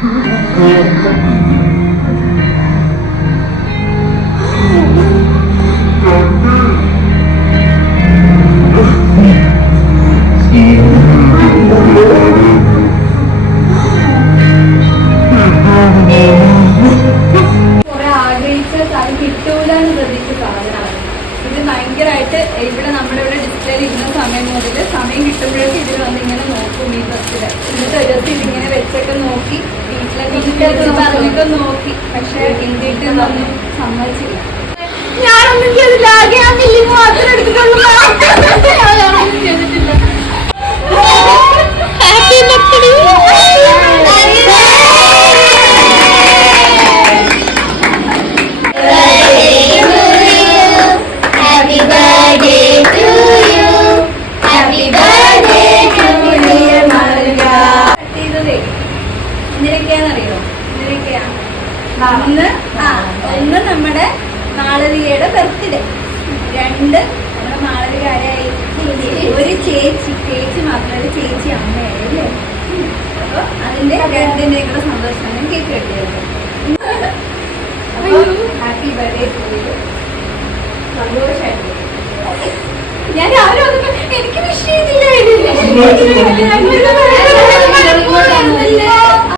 ഇവിടെ നമ്മുടെ ഇവിടെ ഡിസ്പ്ലേയിൽ ഇരുന്ന സമയം മുതൽ സമയം കിട്ടുമ്പോഴേക്കും ഇതിൽ വന്നിങ്ങനെ നോക്കും ഈ ബസ്സിൽ. എന്നിട്ട് ഒരു ദിവസം ഇതിങ്ങനെ വെച്ചൊക്കെ നോക്കി വീട്ടിലൊക്കെ പറഞ്ഞൊക്കെ നോക്കി. പക്ഷെ ഇന്ത്യയിട്ടൊന്നും സമ്മതിച്ചില്ല. ഞാനൊന്നും ചെയ്തില്ല. ആകെ ആ ബില്ലിങ് മാത്രം എടുത്തിട്ടുള്ളൂ. ചെയ്തിട്ടില്ല. ഒന്ന് നമ്മുടെ മാളവികയുടെ ബർത്ത്ഡേ, രണ്ട് നമ്മുടെ മാളവിക ആരായി ഒരു ചേച്ചി മാത്രമല്ല ചേച്ചി അമ്മയായി അല്ലേ. അപ്പൊ അതിന്റെ രണ്ടിന്റെ കൂടെ സന്തോഷമാണ് കേക്ക് കെട്ടിയത്. ഹാപ്പി ബർത്ത്ഡേ സന്തോഷമായിട്ട്. ഞാൻ രാവിലെ വന്നപ്പോ എനിക്ക് വിഷയത്തില്ല.